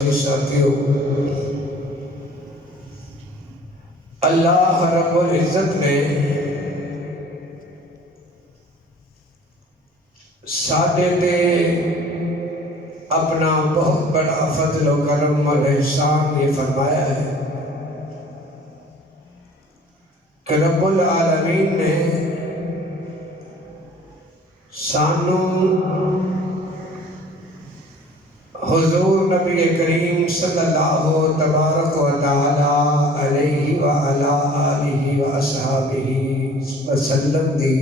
ساتھیو، اللہ رب العزت نے ساڈے تے اپنا بہت بڑا فضل و کرم اور احسان یہ فرمایا ہے کہ رب العالمین نے سانو حضور نبی کریم صلی اللہ تبارک و تعالی علیہ وعلا آلہ وآصحابہ وسلم دی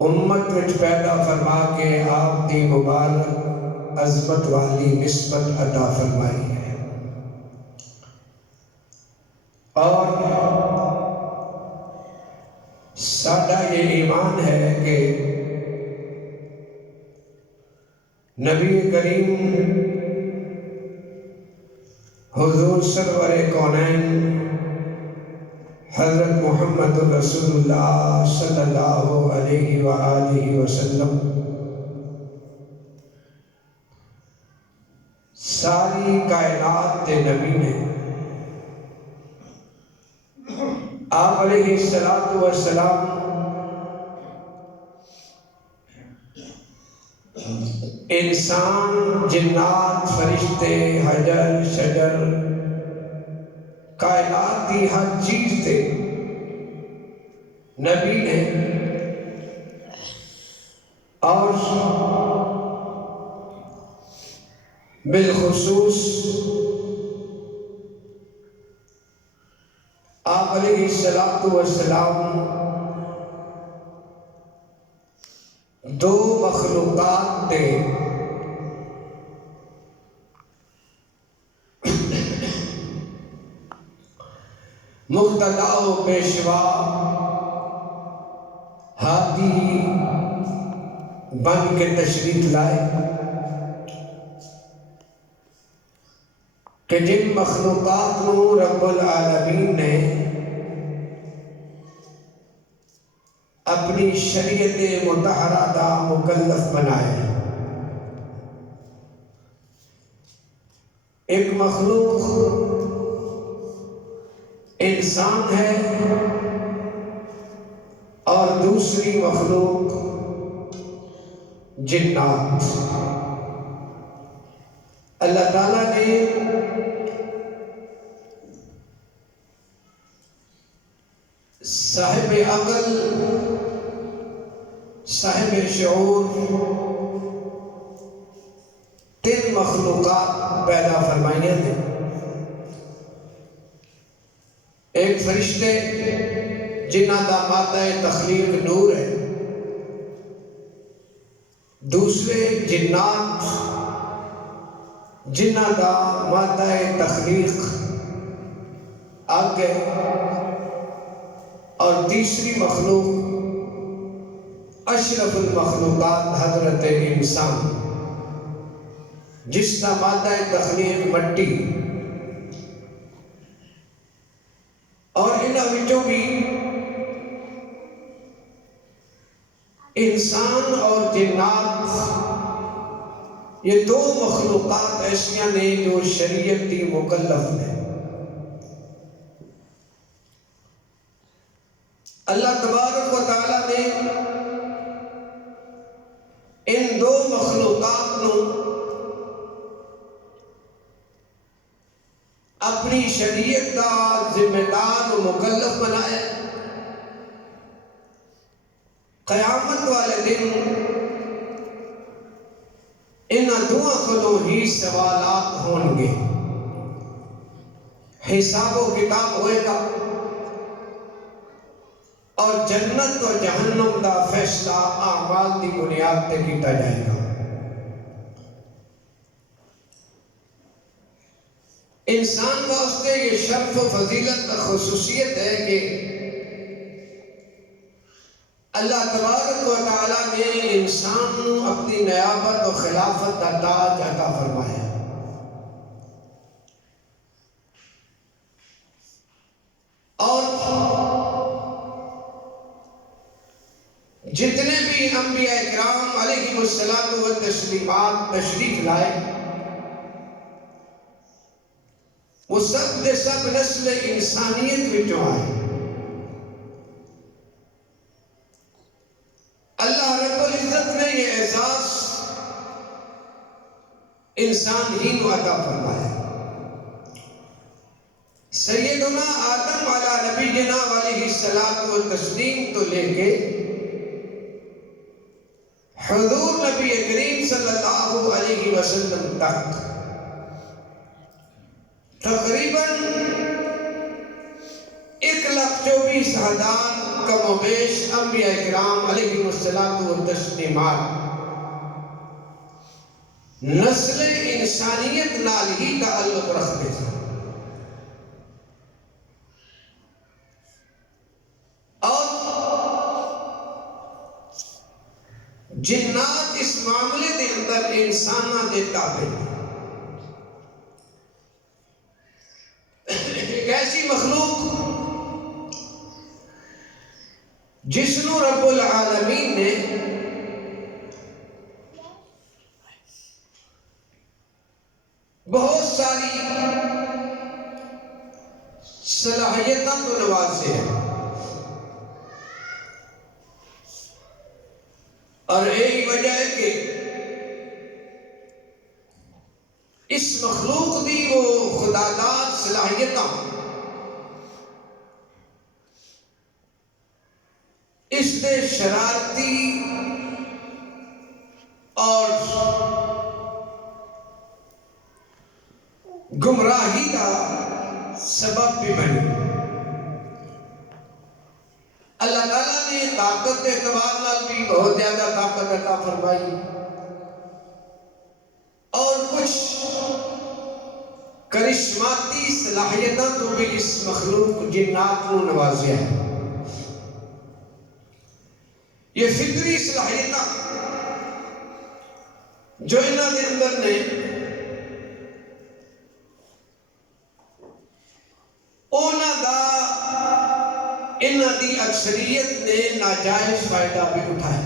امت وچ پیدا فرما کے آپ دی مبارک عظمت والی نسبت عطا فرمائی ہے، اور سادہ یہ ایمان ہے کہ نبی کریم حضور سرور کونین حضرت محمد رسول اللہ صلی اللہ علیہ وآلہ وسلم ساری کائنات کے نبی نے آپ علیہ السلام انسان، جنات، فرشتے، حجر، شجر، کائنات کی ہر چیز سے نبی نے اور بالخصوص آپ علیہ السلام دو مخلوقات تے مقتدا و پیشوا ہادی بن کے تشریف لائے کہ جن مخلوقات کو رب العالمین نے اپنی شریعت مطہرہ دا مکلف بنائے، ایک مخلوق انسان ہے اور دوسری مخلوق جنات۔ اللہ تعالیٰ نے صاحب عقل، صاحب شعور تین مخلوقات پیدا فرمائی ہیں۔ ایک فرشتے جنہ دا مادہ تخلیق نور ہے، دوسرے جنات جنہ دا مادہ تخلیق آگ ہے، اور تیسری مخلوق اشرف المخلوقات حضرت انسان جس کا مادہ تخلیق مٹی، اور انہاں وچوں بھی انسان اور جنات یہ دو مخلوقات ایسیاں نے جو شریعت کی مکلف ہیں۔ اللہ تبارک و تعالیٰ نے ان دو مخلوقات نو اپنی شریعت کا ذمہ دار و مکلف بنایا۔ قیامت والے دن انہاں دعا کو ہی سوالات ہوں گے، حساب و کتاب ہوئے گا، اور جنت و جہنم دا فیصلہ اعمال کی بنیاد پہ کیتا جائے گا۔ انسان واسطے یہ شرف و فضیلت کا خصوصیت ہے کہ اللہ تبارک و تعالیٰ نے انسان کو اپنی نیابت و خلافت کا تاج عطا فرمایا، اور جتنے بھی انبیاء اکرام علیہ السلام و تسلیمات تشریف لائے دے سب نسل انسانیت وچوں آئے. اللہ رب العزت نے یہ اعزاز انسان ہی کو عطا فرمایا. سیدنا آدم علیہ نبینا علیہ الصلوۃ والتسلیم تو لے کے حضور نبی کریم صلی اللہ علیہ وسلم تک تقریباً 1,24,000 کم و بیش انبیاء کرام علیہ السلام نسل انسانیت نال ہی تعلق رکھتے تھے. اور جنات اس معاملے دے اندر انسانہ دے تابع. ایک ایسی مخلوق جس نو رب العالمین نے بہت ساری صلاحیتاں تو نوازے ہیں. اور یہی وجہ ہے کہ اس مخلوق دی وہ خداداد صلاحیتاں اس دے شرارتی اور گمراہی کا سبب بھی بنی. اللہ تعالیٰ نے طاقت کے اعتبار نال بھی بہت زیادہ طاقت عطا فرمائی اور کچھ کرشماتی صلاحیتاں تو بھی اس مخلوق جنات کو نوازیا ہے. یہ فطری صلاحیتاں جو انہاں دے اندر نے اونا دا انہاں دی اکثریت نے ناجائز فائدہ بھی اٹھایا.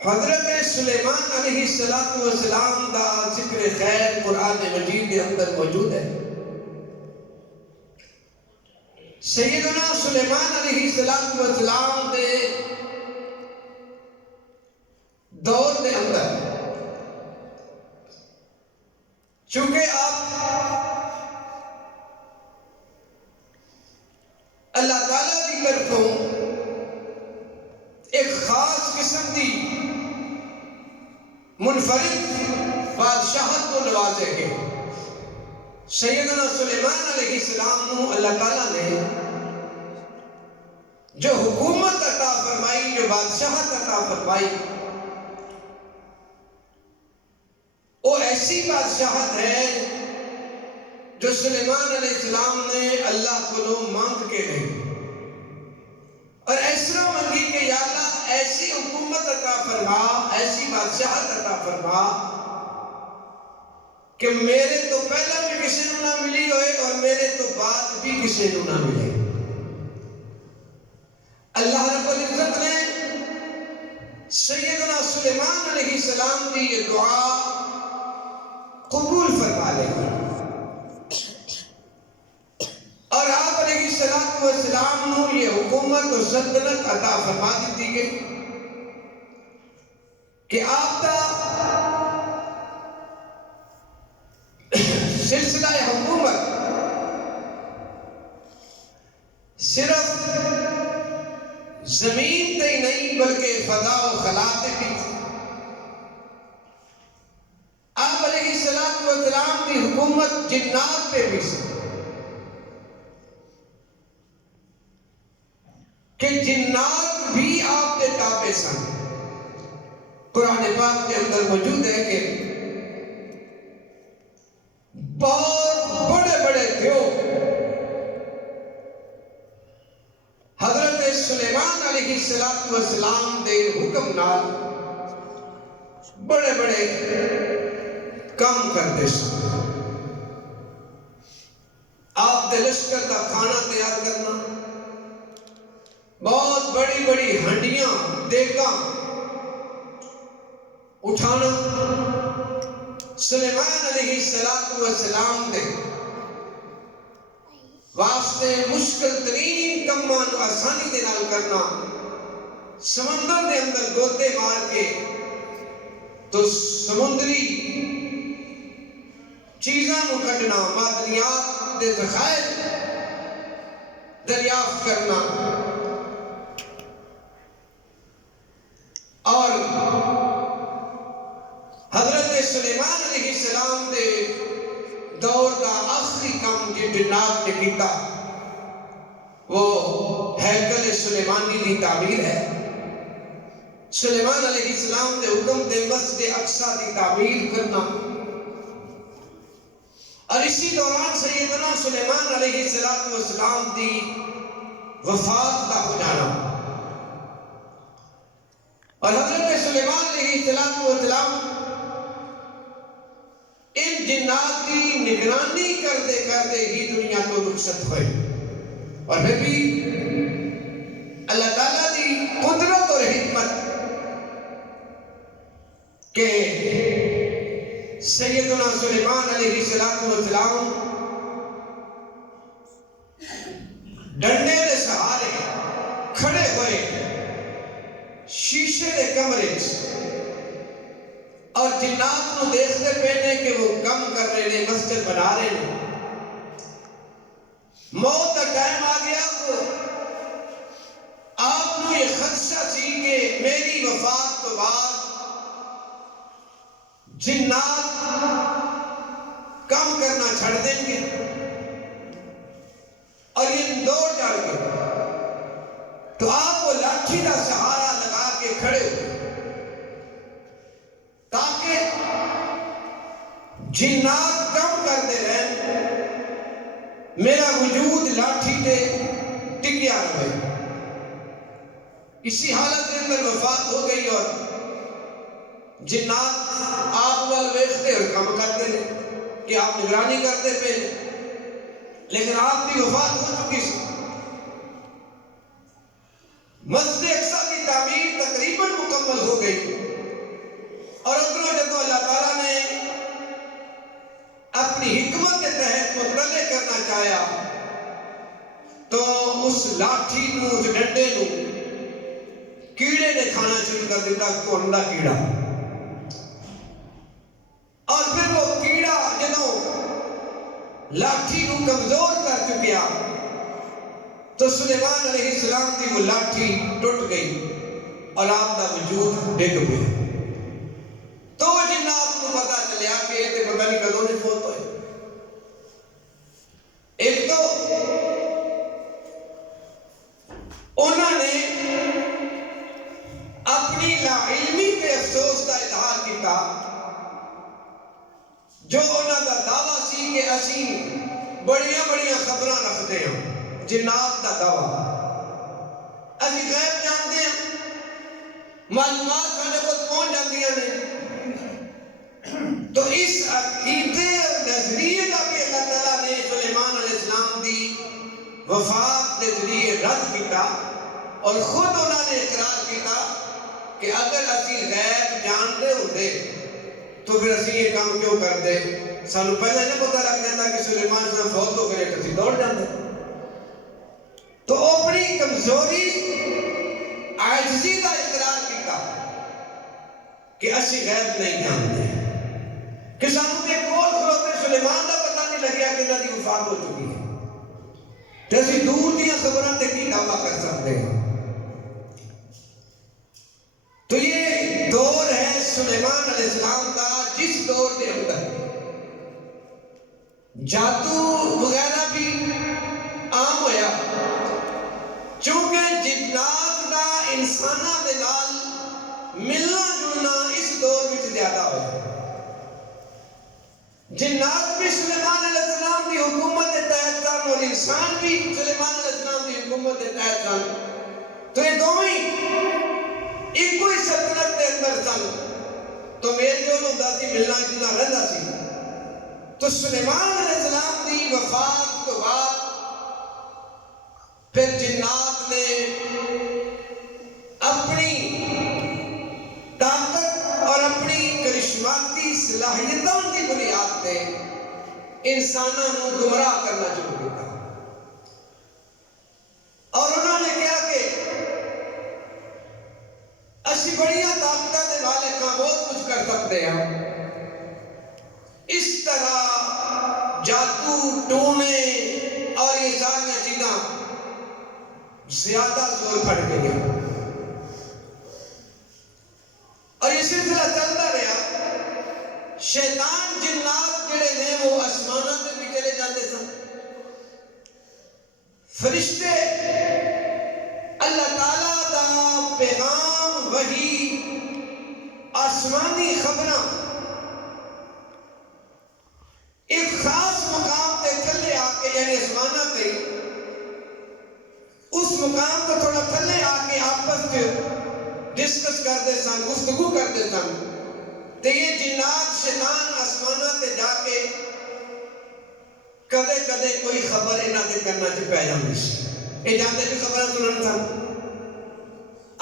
حضرت سلیمان علیہ السلام دا ذکر خیر قرآن مجید کے اندر موجود ہے. سیدنا سلیمان علیہ السلام دے دور دے اندر چونکہ آپ اللہ تعالیٰ کی طرفوں ایک خاص قسم دی منفرد بادشاہت کو نوازے گے. سیدنا سلیمان علیہ السلام نو اللہ تعالیٰ نے جو حکومت عطا فرمائی، جو بادشاہت عطا فرمائی، وہ ایسی بادشاہت ہے جو سلیمان علیہ السلام نے اللہ کو مانگ کے نہیں اور ایسا مانگی کہ یا اللہ ایسی حکومت عطا فرما، ایسی بادشاہت عطا فرما کہ میرے تو پہلا بھی کسی نو نہ ملی ہوئے اور میرے تو بعد بھی کسی نو نہ ملے. اللہ رب العزت نے سیدنا سلیمان علیہ السلام کی یہ دعا قبول فرما لے اور آپ علیہ السلام نو یہ حکومت اور سلطنت عطا فرما دیتی گئی کہ آپ کا سلسلہ حکومت صرف زمین تے ہی نہیں بلکہ فضا و خلا تے بھی. آپ علیہ السلام کی حکومت جنات پہ بھی سی کہ جنات بھی آپ کے تابع سن. قرآن پاک کے اندر موجود ہے کہ بہت بڑے بڑے دیو حضرت سلیمان علیہ السلام دے حکم نال بڑے بڑے کام کرتے سن. آپ دے لشکر کا کھانا تیار کرنا، بہت بڑی بڑی ہنڈیاں دیگاں اٹھانا سلیمان علیہ السلام دے واسطے مشکل ترین کماں نو آسانی دے نال کرنا، سمندر دے اندر گوتے مار کے تو سمندری چیزاں نو کڈنا، معدنیات دے ذخائر دریافت کرنا، اور حضرت سلیمان علیہ السلام دے دور دا آخری کام جو جنات نے کیتا وہ ہیکل سلیمانی دی تعمیر ہے۔ سلیمان علیہ السلام دے حکم دے مسجد اقصی دی تعمیر کرنا، اور اسی دوران سیدنا سلیمان علیہ السلام دی وفات کا ہو جانا، اور حضرت سلیمان علیہ السلام ان جنات کی نگرانی کرتے کرتے ہی دنیا کو رخصت ہوئے، اور پھر بھی اللہ تعالیٰ دی قدرت اور حکمت کہ سیدنا سلیمان علیہ السلام ڈنڈے دے سہارے کھڑے ہوئے شیشے دے کمرے اور جنات نو دیکھتے پہنے کہ وہ کم کر رہے ہیں، مسجد بنا رہے ہیں۔ موت کا ٹائم آ گیا تو آپ نو یہ خدشہ سی کہ میری وفات تو بعد جنات کم کرنا چھڑ دیں گے اور یہ دوڑ جائیں گے، تو آپ وہ لاٹھی کا سہارا لگا کے کھڑے ہوئے تاکہ جنات کم کرتے رہیں، میرا وجود لاٹھی تے ٹکیا رہے۔ اسی حالت کے اندر وفات ہو گئی اور جنات آپ وال ویکھتے اور کم کرتے رہے کہ آپ نگرانی کرتے پہ، لیکن آپ کی وفات ہو چکی سی۔ مسجد اقصی کی تعمیر تقریباً مکمل ہو گئی، اور ادھروں جب اللہ تعالیٰ نے اپنی حکمت کے تحت مطلع کرنا چاہیا تو اس لاٹھی نو، اس ڈنڈے نو کیڑے نے کھانا شروع کر دیتا، کونڈا کیڑا، اور پھر وہ کیڑا جدوں لاٹھی نو کمزور کر چکیا تو سلیمان علیہ السلام کی وہ لاٹھی ٹوٹ گئی اور آپ کا وجود ڈگ گیا۔ تو جنات کو پتا چلیا کہ یہ تے پتہ نہیں کدوں نے فوت ہوئے۔ ایک تو انہوں نے اپنی لا علمی کے افسوس کا اظہار کیتا، جو انہوں کا دعویٰ سی کہ اسی بڑیاں بڑیاں خبراں رکھتے ہیں، جنات کا دعویٰ اسی غیب جانتے ہیں، معلومات ساڈے کو پہنچ جاندیاں نے۔ تو اس عقیدے اور نظریے کا بھی اللہ تعالیٰ نے سلیمان علیہ السلام دی وفات کے ذریعے رد کیتا، اور خود انہوں نے اقرار کیتا کہ اگر اسی غیب جانتے ہوتے تو پھر اسی یہ کام کیوں کرتے، سانو پہلے نہیں پتہ لگ جاتا کہ سلیمان علیہ السلام فوت ہو گئے تو اسی دوڑ جاتے۔ تو اپنی کمزوری عاجزی کا اقرار کیتا کہ اسی غیب نہیں جانتے، کہ سانو تے کول کھلوتے سلیمان کا پتہ نہیں لگیا کہ انہاں دی وفات ہو چکی ہے، تے اسی دور دیاں خبراں تے کی دعویٰ کر سکتے ہیں۔ تو یہ دور ہے سلیمان علیہ السلام کا، جس دور کے اندر جادو وغیرہ بھی عام ہویا، چونکہ جنات کا انساناں دے نال ملنا جلنا اس دور وچ زیادہ ہویا۔ جنات بھی سلیمان علیہ السلام کی حکومت کے تحت سن اور انسان بھی سلیمان علیہ السلام کی حکومت کے تحت سن، تو یہ دونوں ایک ہی سلطنت کے اندر سن، تو میل جول ہوتا سی، ملنا جلنا رہتا سی۔ تو سلیمان علیہ السلام کی وفات تو بعد پھر جنات نے اپنی طاقت اور اپنی صلاحیتوں کی بنیاد تے انسانوں کو گمراہ کرنا شروع کیا اور انہوں نے کہا کہ اسی بڑیاں طاقتوں کے مالک ہاں بہت کچھ کر سکتے ہیں اس طرح جادو ٹونے اور یہ ساری چیزاں زیادہ زور پھڑ گئی اور یہ سلسلہ چلتا رہا شیطان جنات جڑے نے وہ آسمانوں پہ بھی چلے جاتے سن فرشتے اللہ تعالیٰ دا پیغام وحی آسمانی خبراں ایک خاص مقام تے تھلے آ کے یعنی آسمانہ تے اس مقام کو تھوڑا تھلے آ کے آپس میں ڈسکس کرتے سن گفتگو کرتے سن تے یہ جنات شیطان آسمانہ تے جا کے کدے کدے کوئی خبر انہاں دے کرنا چ پی جاندی سی یہ جانتے بھی خبراں سنن سن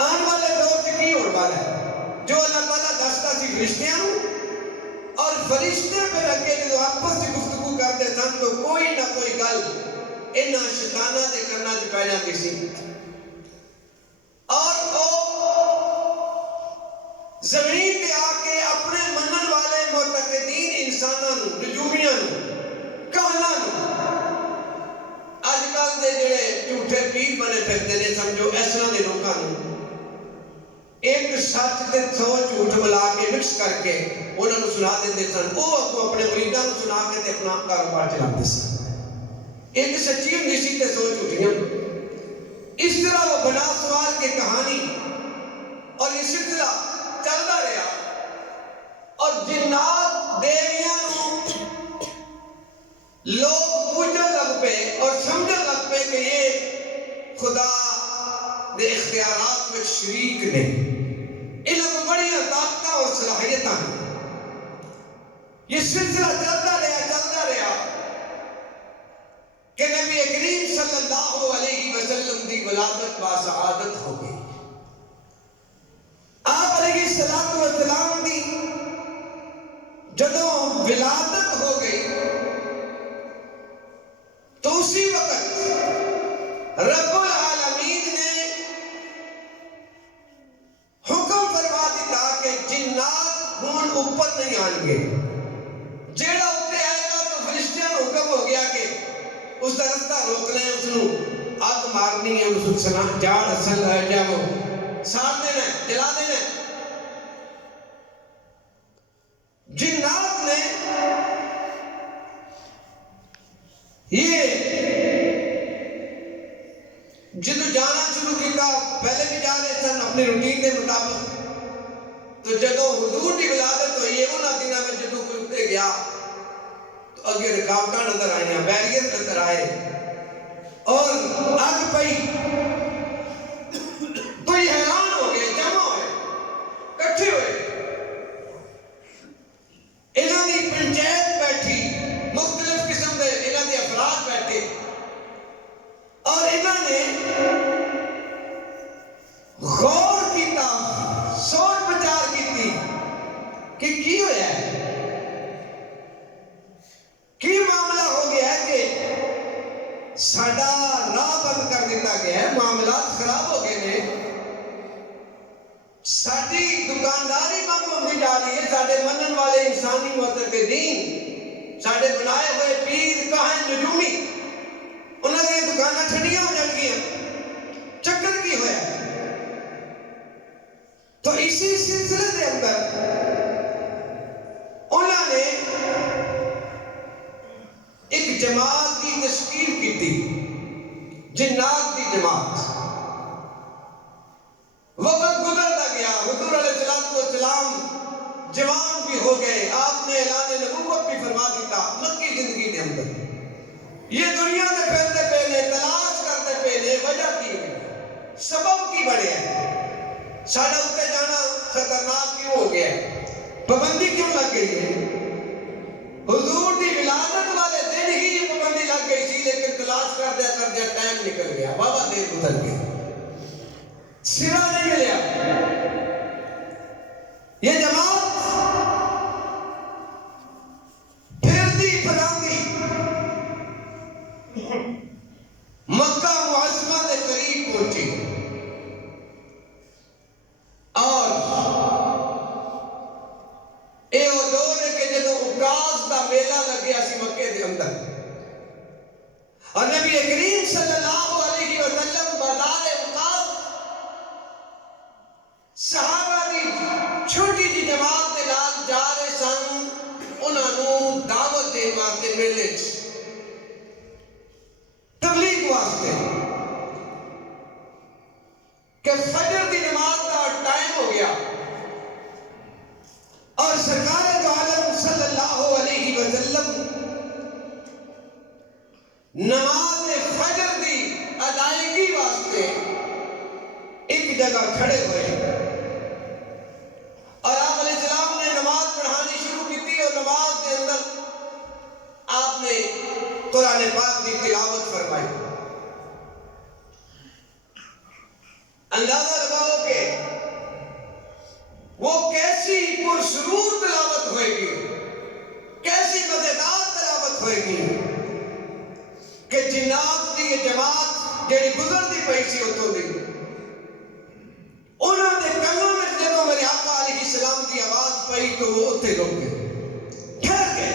آن والے دور تے کی ہونے والا ہے جو اللہ تعالیٰ دستا سی فرشتیاں اور فرشتے پھر اگے جو آپس میں گفتگو کرتے سن تو کوئی نہ کوئی گل انہاں شیطانہ دے کرنا چ پی جاندی سی اور زمین پہ آ کے اپنے منن والے معتقدین انسانوں نجومیاں کہنا آج کل دے جڑے جھوٹے پیر بنے پھرتے نے سمجھو اس طرح دے لوگاں ایک سچ تے 100 جھوٹ ملا کے مکس کر کے انہاں نوں سنا دیندے سن وہ اپنے مریداں نوں سنا کے تے اپنا کاروبار چلاتے سن ایک سچی ہوندی سی تے 100 جھوٹیاں اس طرح وہ بنا سوال کی کہانی اور یہ سلسلہ چلتا رہا اور جنات دیویاں لوگ پوجن لگ پے اور سمجھن لگ پے کہ یہ خدا دے اختیارات میں شریک نے انہاں کو بڑی طاقتاں اور صلاحیتاں یہ سلسلہ چلتا رہا کہ نبی کریم صلی اللہ علیہ وسلم دی ولادت با سعادت ہو گئی آپ علیہ السلام دی جدوں ولادت ہو گئی تو اسی وقت رب العالمین نے حکم فرما دیتا کہ جنات ہون اوپر نہیں آن گے جیڑا اوپر آئے گا تو فرشتیاں کو حکم ہو گیا کہ اس دا رستہ روک لیں اس نو آگ مارنی ہے اس سنا جاڑ اصل ہے جا وہ ساڑ دینا ہے جلا دینا ہے جنات نے یہ جدو جانا شروع کیا پہلے بھی جا رہے سن اپنی روٹین کے مطابق تو جدو حضور کی ولادت ہوئی ہے انہاں دنوں میں جدو کوئی اتنے گیا تو اگے رکاوٹاں نظر آئیں بیریئر نظر آئے اور آگ پئی کوئی حیران ہو گئے جمع ہوئے کٹھے ہوئے انہاں دی پنچایت بیٹھی مختلف قسم دے انہاں دے افراد بیٹھے اور انہاں نے غور کیتا سوچ بچار کیتی کہ کی ہویا ہے کی معاملہ ہو گیا ہے کہ ساڈا راہ بند کر دیتا گیا ہے معاملات خراب ہو گئے نے ساڈی دکانداری بند ہوتی جا رہی ہے ساڈے منن والے انسانی معتقدین ساڈے بنائے ہوئے پیر کاہن نجومی انہاں دی دکاناں ٹھنڈیاں ہو جان گیاں چکر کی ہویا تو اسی سلسلے کے اندر انہاں نے ایک جماعت کی تشکیل کی تھی جنات کی جماعت وقت گزرتا گیا حضور علیہ السلام جوان بھی ہو گئے آپ نے اعلان نبوت بھی فرما دیتا مکی زندگی کے اندر یہ دنیا سے پھیلتے پہلے تلاش کرتے پہلے وجہ کی ہوئی سبب کی بڑے ہیں ساڑھا اتے جانا خطرناک کیوں ہو گیا ہے پابندی کیوں لگ گئی ہے حضور دی ولادت والے دن ہی یہ پابندی لگ گئی تھی لیکن تلاش کر دیا ٹائم نکل گیا بابا دیر گزر گیا سرا نہیں ملیا یہ جماعت صحابہ دی چھوٹی جی جماعت دے نال جا رہے سن انہاں نوں دعوت دین واسطے میلے چ تبلیغ واسطے کہ فجر دی نماز کا ٹائم ہو گیا اور سرکار دو عالم صلی اللہ علیہ وسلم نماز فجر دی ادائیگی واسطے ایک جگہ کھڑے ہوئے اور آپ علیہ السلام نے نماز پڑھانی شروع کی تھی اور نماز کے اندر آپ نے قرآن پاک کی تلاوت فرمائی. اندازہ لگاؤ کہ وہ کیسی پرسرور تلاوت ہوئے گی, کیسی مزیدار تلاوت ہوئے گی کہ جنات دی یہ جماعت جڑی گزر دی پئی سی اتوں دی انہوں نے کنوں میں جب میرے آقا علیہ السلام کی آواز پئی تو وہ اتنے رک گئے, ٹھہر گئے.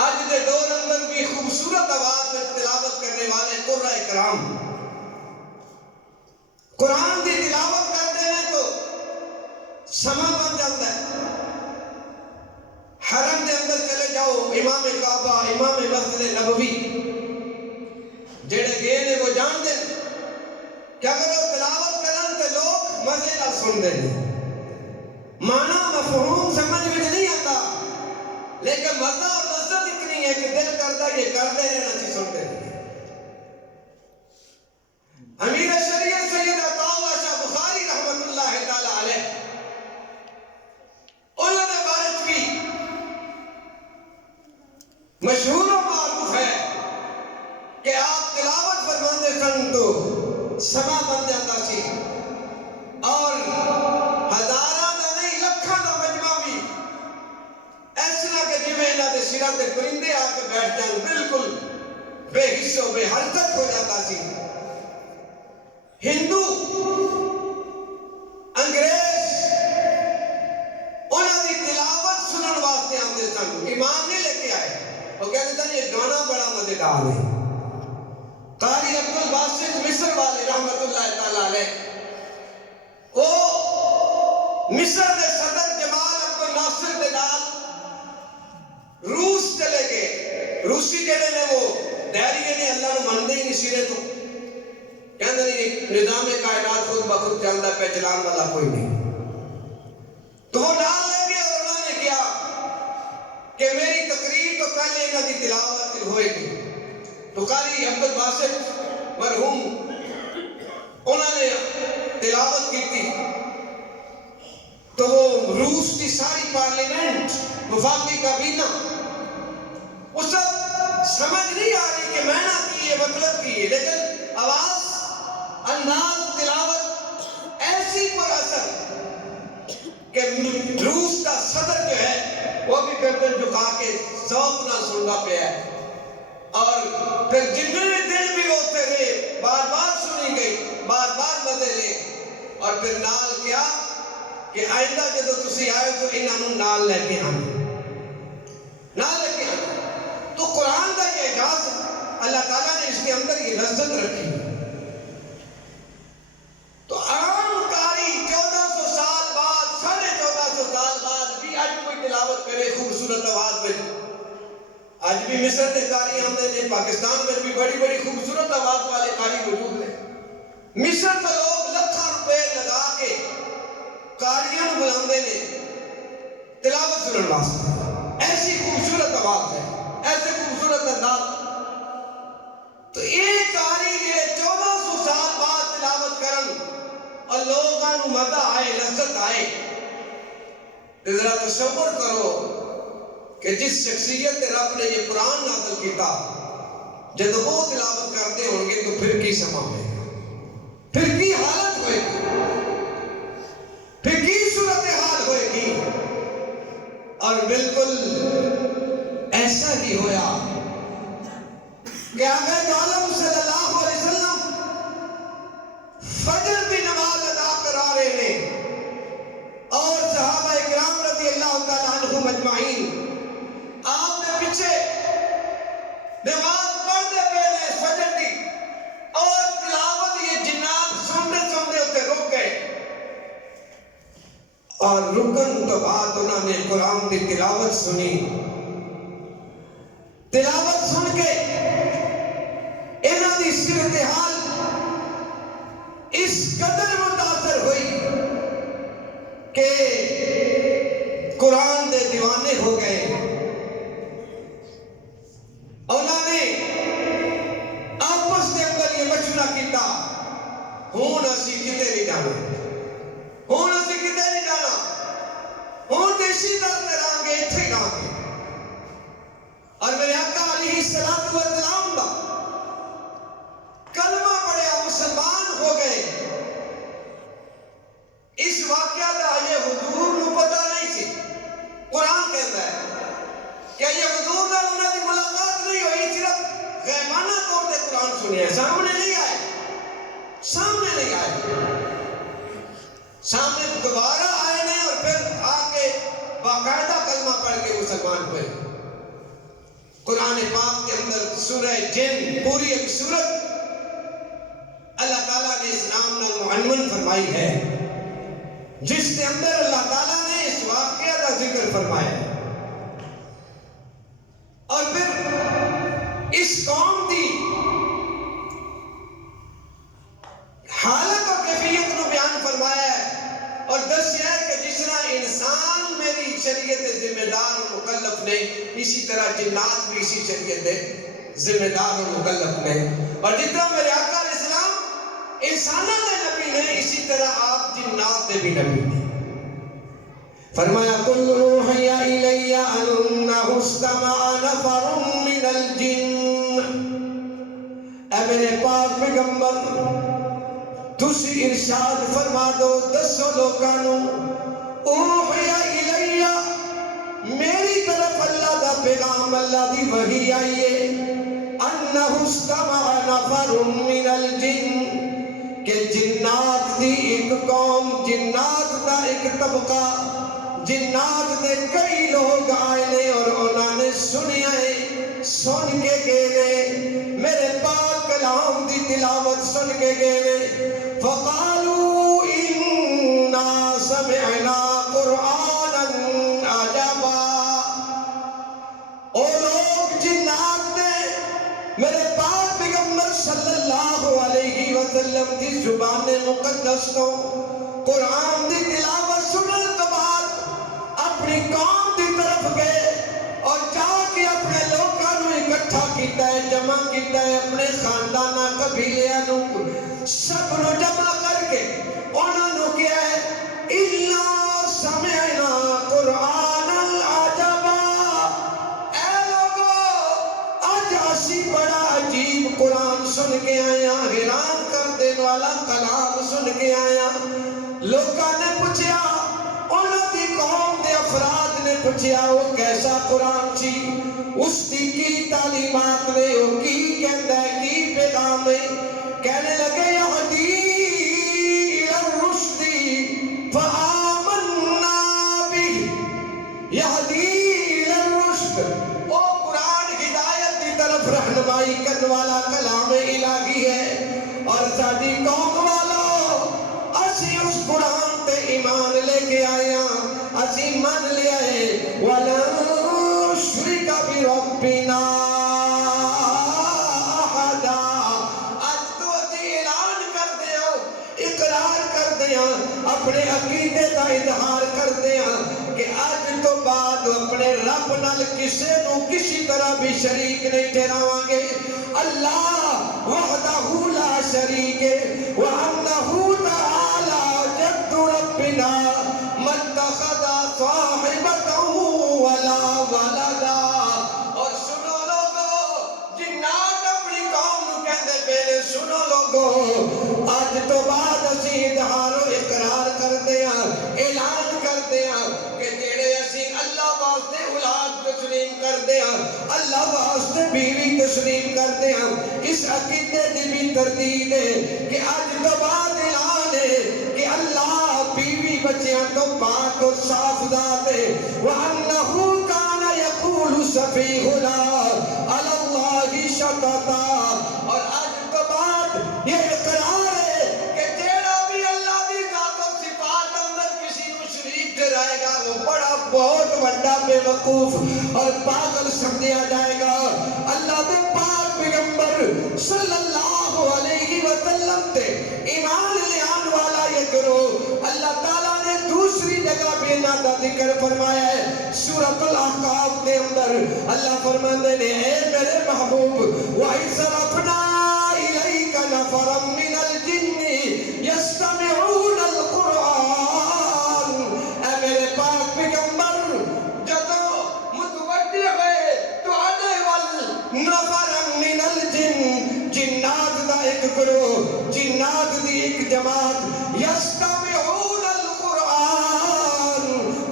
آج دے دور اندر بھی خوبصورت آواز میں تلاوت کرنے والے قرآن کرام قرآن کی تلاوت کرتے ہیں تو سما بن جاتا ہے. حرم دے اندر چلے جاؤ, امام کعبہ, امام مسجد نبوی جڑے گئے نے وہ جانتے ہیں کہ اگر وہ تلاوت کرن تو لوگ مزے نہ سنتے ہیں, معنی مفہوم سمجھ میں نہیں آتا, لیکن مزہ اور لذت اتنی ہے کہ دل کرتا یہ کرتے رہنا چاہیے سنتے ہیں. امیر شریعت سید عطا اللہ شاہ بخاری رحمت اللہ تعالی علیہ انہوں نے بارے بھی مشہور و معروف ہے کہ آپ تلاوت فرماندے سن تو سما بن جاتا سی اور ہزاراں دا نہیں لکھاں دا مجمع بھی ایسا کہ جویں انہاں دے سراں تے پرندے آ کے بیٹھ جان, بالکل بے حصو بے حرکت ہو جاتا سی. ہندو انگریز انہاں دی تلاوت سنن واسطے آندے سن, ایمان نہیں لے کے آئے. وہ کہتے تھے یہ گانا بڑا مزیدار ہے. قاری عبد الباسط مصر والے رحمت اللہ تعالی علیہ وہ مصر دے صدر جمال عبد الناصر دے نال روس چلے گئے. روسی جڑے نے وہ دہریے نے اللہ نو مندے ہی نہیں سرے تو کہندے نہیں نظام کائنات خود بخود چلدا پہ, چلان والا کوئی نہیں. تو وہ نال لے گئے اور انہوں نے کیا کہ میری تقریر تو پہلے انہاں دی تلاوت ہوئے گی. تو قاری عبد الباسط مرحوم انہوں نے تلاوت کی تھی تو وہ روس کی ساری پارلیمنٹ وفاقی کابینہ وہ سب سمجھ نہیں آ رہی کہ میں نہ کی ہے مطلب کی ہے, لیکن آواز انداز تلاوت ایسی پر اثر کہ روس کا صدر جو ہے وہ بھی گردن جھکا کے ذوق نہ سننا پیا ہے. اور پھر جتنے دن بھی ہوتے رہے, بار بار سنی گئی, بار بار مزے لے, اور پھر نال کیا کہ آئندہ جدو تسی آئے تو انہوں نال لے کے آنا, نال لے کے آنا. تو قرآن کا یہ اعجاز اللہ تعالیٰ نے اس کے اندر یہ لذت رکھی. تو عام قاری 1400 سال بعد 1450 سال بعد بھی آج کوئی تلاوت کرے خوبصورت آواز میں, آج بھی مصر کے قاری آمدے نے, پاکستان میں بھی بڑی بڑی خوبصورت آواز والے قاری موجود ہیں. مصر کا لوگ لکھاں روپے لگا کے قاریاں بلاندے نے تلاوت سنن واسطے. ایسی خوبصورت آواز ہے, ایسے خوبصورت انداز. تو ایک قاری جڑے 1400 سال بعد تلاوت کرن اور لوگاں نوں مزہ آئے, لذت آئے. ذرا تصور کرو کہ جس شخصیت رب نے یہ قرآن نازل کیتا جب وہ تلاوت کرتے ہوں گے تو پھر کی سما ہوئے گا, پھر کی حالت ہوئے گی, پھر کی صورتحال ہوئے گی. اور بالکل ایسا ہی ہویا کہ آقا عالم صلی اللہ علیہ وسلم فجر کی نماز ادا کرا رہے ہیں اور صحابہ اکرام رضی اللہ تعالیٰ عنہم اجمعین آپ نے پیچھے نماز پڑھتے پہلے فجر کی اور تلاوت اور رکن تو بعد انہوں نے قرآن کی تلاوت سنی. تلاوت سن کے انہوں کی صورتحال اس قدر متاثر ہوئی کہ قرآن دے دیوانے ہو گئے. انہوں نے آپس کے اندر یہ مشورہ کیتا ہوں اسی کتے نہیں جانا, ہوں اسی کتے نہیں جانا, ہوں دیسی درد رہاں گے اتھے ہی رہاں گے. اور میرے آقا علیہ السلام دا کلمہ پڑھیا مسلمان ہو گئے. اس واقعہ دا یہ حضور نو پتہ نہیں سی. قرآن کہتا ہے کہ یہ حضور دا انہوں نے ملاقات نہیں ہوئی, صرف غیبانہ طور پہ قرآن سنیا ہے. سامنے نہیں آئے, سامنے نہیں آئے, سامنے دوبارہ آئے نہیں اور پھر آ کے باقاعدہ کلمہ پڑھ کے مسلمان ہوئے. قرآن پاک کے اندر سورہ جن پوری ایک سورت اللہ تعالیٰ نے اس نام نال معنون فرمائی ہے, جس کے اندر اللہ تعالیٰ نے اس واقعہ کا ذکر فرمایا ہے. اور پھر اس قوم کی حالت اور کیفیت کو بیان فرمایا ہے اور دسیا ہے کہ جس طرح انسان میری شریعت ذمہ دار اور مکلف نے, اسی طرح جنات بھی اسی شریعت ذمہ دار اور مکلف نے. اور جتنا میرے آقا علیہ السلام انسانوں کے نبی نے, اسی طرح آپ جنات کے بھی نبی نے. فرمایا قل اوحی الی انہ استمع نفر من الجن. اے میرے پاک پیغمبر تسی ارشاد فرما دو, دسو لوکانو اوحی الی, میری طرف اللہ دا پیغام, اللہ دی وحی آئیے, انہ استمع نفر من الجن, کہ جنات دی ایک قوم, جنات دا ایک طبقہ, جنات دے کئی لوگ آئے نے اور انہوں نے سنیا ہے, سن کے گئے نے میرے پاک کلام دی تلاوت سن کے گئے نے. فقالوا انا سمعنا قرآنا عجبا. او لوگ جنات نے میرے پاک پیغمبر صلی اللہ علیہ وسلم کی زبان مقدس کو قرآن دی تلاوت سننے کے بعد اپنی قوم دی طرف گئے اور جا کے اپنے لوگوں نے اکٹھا کیتا ہے, جمع کیتا ہے, اپنے خاندانہ قبیلیاں سب نو جمع کر کے انہوں نے کیا ہے اِلَّا سَمِعْنَا قُرْآنًا عَجَبًا. اے لوگو آج اسی بڑا عجیب قرآن سن کے آیا, حیران کر دینے والا کلام سن کے آیا. لوگوں نے پوچھا, انہوں دی قوم دے افراد نے پوچھا وہ کیسا قرآن سی, اس کی تعلیمات نے, وہ کی کہندا ہے, کی پیغام ہے. کہنے لگے یہدی الی الرشد فآمنا بہ, یہدی الی الرشد, وہ قرآن ہدایت کی طرف رہنمائی کرنے والا کلام الہی ہے. اور ساری قوم والو اسی اس قرآن تے ایمان لے کے آیا, اسی من لیا ہے. وَلَن نُشْرِكَ بِرَبِّنَا اپنے عقیدے کا اظہار کرتے ہیں کہ آج تو بعد اپنے رب نال کسے نو کسی طرح بھی شریک نہیں ٹھہراواں گے. اللہ وحدہ لا شریک ہے, وَأَنَّهُ تَعَالَى جَدُّ رَبِّنَا مَا اتَّخَذَ صَاحِبَةً وَلَا وَلَدًا. اور سنو لوگو, جنات اپنی قوم نو کہندے پہلے سنو لوگو, آج تو بعد اسی اظہار و اقرار کرتے ہیں, اعلان کرتے ہیں کہ جیڑے اسی اللہ واسطے اولاد تسلیم کرتے ہیں, اللہ واسطے بیوی تسلیم کرتے ہیں, اس عقیدے دی بھی تردید ہے کہ آج تو بعد اعلان ہے کہ اللہ بیوی بچیاں تو پاک اور صاف ذات ہے. وَأَنَّهُ كَانَ يَقُولُ سَفِيهُنَا عَلَى اللَّهِ شَطَطًا. اور آج تو بعد یہ اقرار ہے کہ جیڑا بھی اللہ دی ذات و صفات اندر کسی کو شریک رہے گا وہ بڑا بہت بڑا بے وقوف اور پاگل سمجھا جائے گا۔ اللہ دے پاک پیغمبر صلی اللہ علیہ وسلم تے ایمان لے آن والا یہ کرو۔ اللہ تعالیٰ نے دوسری جگہ بھی انہاں دا ذکر فرمایا ہے سورۃ الاحقاف دے اندر۔ اللہ فرماندے نے اے میرے محبوب وَإِذْ صَرَفْنَا إِلَيْكَ نَفَرًا مِّنَ الْجِنِّ يَسْتَمِعُونَ الْقُرْآنَ، اے میرے پاک پیغمبر جدو متوجہ ہوئے تو آنے وال نفرًا مِّنَ الْجِنِّ، جنات دا ایک گروہ، جنات دی ایک جماعت، یستمعون القرآن،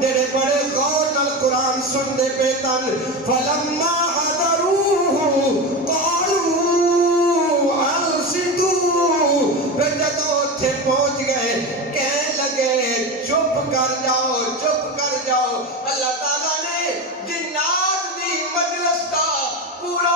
جڑے بڑے غور نال قرآن سنتے پیتن، فلما حضروہ قالوا انصتوا، پھر جدو تھے پہنچ گئے کہنے لگے چپ کر جاؤ چپ کر جاؤ۔ اللہ تعالیٰ نے جنات دی مجلس دا پورا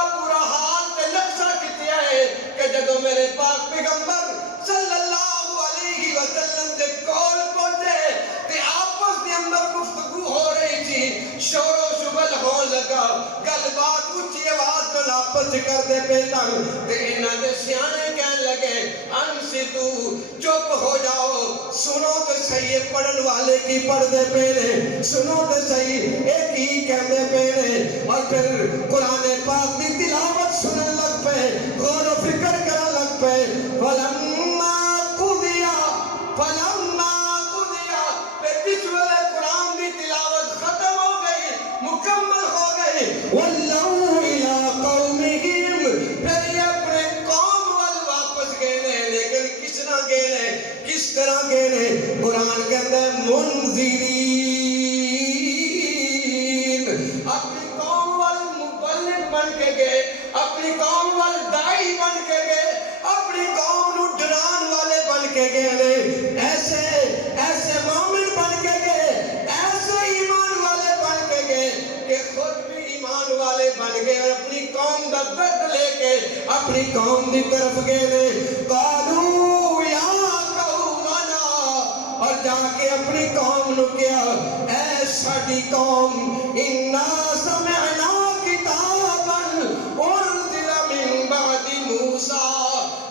حال تے نقشہ کیتا ہے کہ جدو میرے پاک پیغمبر صلی اللہ علیہ وسلم دے کول پہنچے تے آپس دے اندر گفتگو ہو رہی تھی، شور و شغل ہو لگا، گل بات اونچی آواز میں آپس کرتے پیتن، تے انہاں دے سیانے کہنے لگے انصتو، چپ ہو جاؤ، سنو تو صحیح پڑھن والے کی پڑھ دے پینے، سنو تو صحیح ایک ہی کہندے پینے، اور پھر قرآن پاک دی تلاوت سنن لگ پے، غور و فکر کرن لگ پے۔ فلما قضی پھر جس ویلے قرآن دی تلاوت ختم ہو گئی، مکمل ہو گئی، وَلَّوْا إِلَىٰ قَوْمِهِمْ، پھر یہ اپنے قوم وال واپس گئے نے، لیکن کس طرح گئے نے، کس طرح گئے نے؟ قرآن کہتا ہے منذرین، اپنی قوم وال مبلغ بن کے گئے، اپنی قوم وال دائی بن کے گئے، اپنی قوم نو ڈران والے بن کے گئے، ایسے مومن بن کے گئے، ایسے ایمان والے بن کے گئے کہ خود بھی ایمان والے بن گئے اور اپنی قوم دا درد لے کے اپنی قوم دی طرف گئے نے۔ قالوا یا قومنا، اور جا کے اپنی قوم نو کیا اے ساڈی قوم، انا سمعنا کتابا انزل من بعد موسیٰ،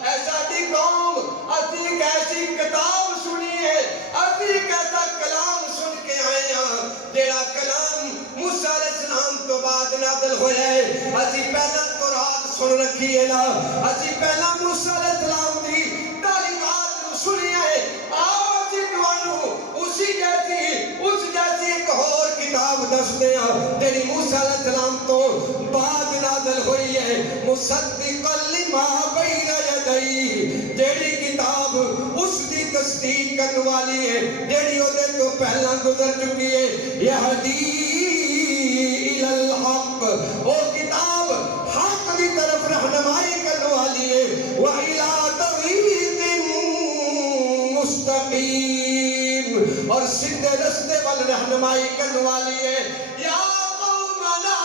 اے ساڈی قوم اسی ایک ایسی کتاب سنی ہے، اسی ایک ایسا کلام سن کے آئے ہیں جیڑا کلام موسیٰ علیہ السلام تو بعد نازل ہویا ہے۔ اسی پہلا تورات سن رکھی ہے نا، اسی پہلا موسیٰ علیہ السلام دی تعلیمات سنی ہے، آؤ اسی توانو اسی جیسی ایک اور کتاب دستے ہیں جیڑی موسیٰ علیہ السلام تو بعد نازل ہوئی ہے، مصدقا لما بین یدیہ، جیڑی کتاب اس دی تصدیق کرنے والی ہے جیڑی اودے تو پہلا گزر چکی ہے۔ یہدی الی الحق، وہ کتاب حق دی طرف رہنمائی کرنے والی ہے، وَإِلَىٰ طَرِيقٍ مستقیم، اور سیدھے رستے وال رہنمائی کرنے والی ہے۔ یا قومنا،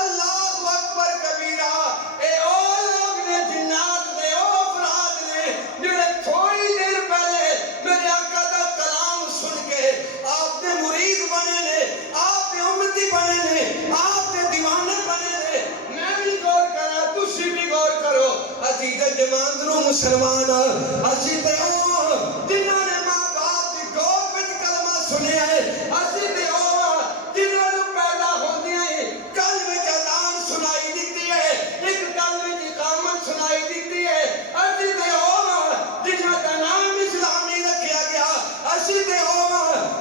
اللہ اکبر کبیرہ، اے او لوگ نے، جنات نے، او افراد نے جنہیں تھوڑی دیر پہلے میرے آقا دا کلام سن کے آپ نے مرید بنے نے، آپ نے امتی بنے نے، آپ نے دیوانے بنے نے، میں بھی غور کرا، تسی بھی غور کرو، اسی تے جماندروں مسلمان، اسی تے او جنہوں نے ماں باپ دی گود وچ کلمہ سنیا ہے، اسی تے او جنہوں نے پیدا ہوندی ہے کل وچ اذان سنائی دیتی ہے، ایک کل وچ اقامت سنائی دیتی ہے، اسی تے او جنہوں کا نام اسلامی رکھیا گیا، اسی تے او